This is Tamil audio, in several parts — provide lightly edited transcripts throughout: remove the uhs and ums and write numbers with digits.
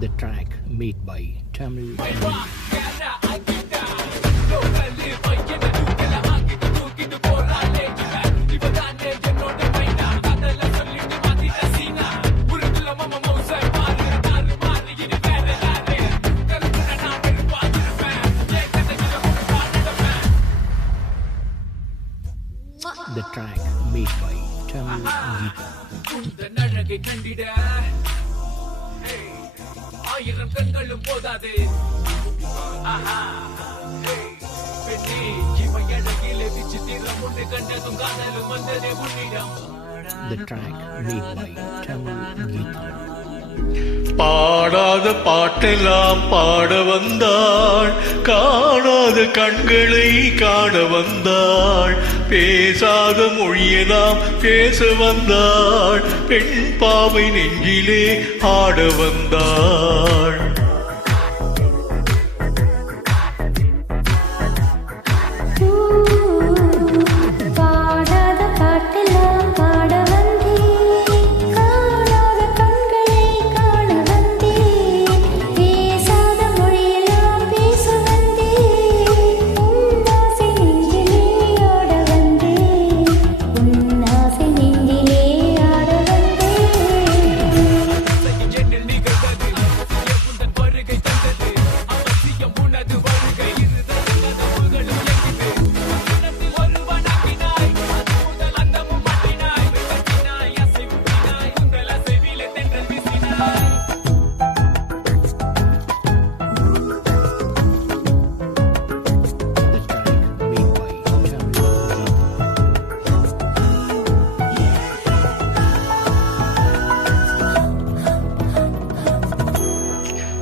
The track made by Tamil. The track made by Tamil Geeta. ஆயிரம் கண்களும் போதாது பெண்ணே இவன் அழகிலே விசித்திரம் ஒன்று கண்டதும் காதலும் வந்ததே உன்னிடம். The track made by Tamil Geeta. பாடாத பாட்டெல்லாம் பாட வந்தாள், காணாத கண்களை காண வந்தாள், பேசாத மொழியெல்லாம் பேச வந்தாள், பெண் பாவை நெஞ்சிலே ஆட வந்தாள்.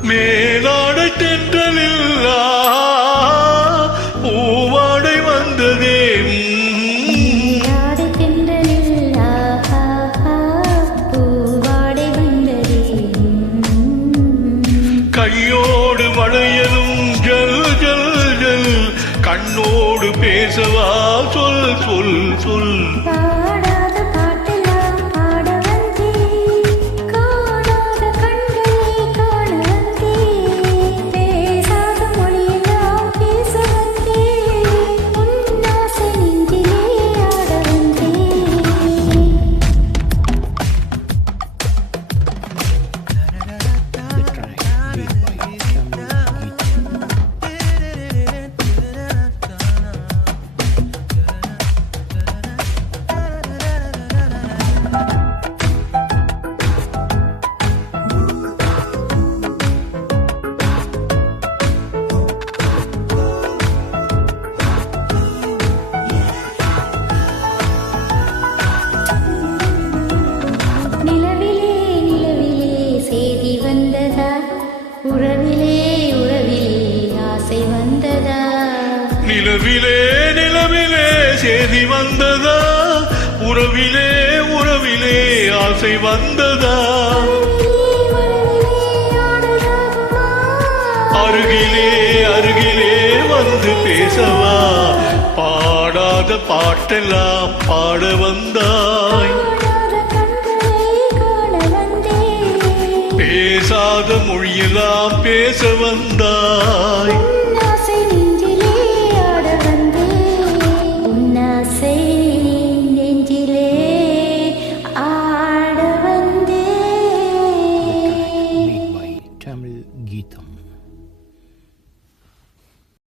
மேலாடை தென்றலில் பூவாடை வந்ததே, கையோடு வளையலும் ஜல் ஜல் ஜல், கண்ணோடு பேசவா சொல் சொல் சொல். நிலவிலே நிலவிலே சேதி வந்ததா, உறவிலே உறவிலே ஆசை வந்ததா, அருகிலே அருகிலே வந்து பேசவா, பாடாத பாட்டெல்லாம் பாட வந்தாய், பேசாத மொழியெல்லாம் பேச வந்தாய். Tamil Geetam.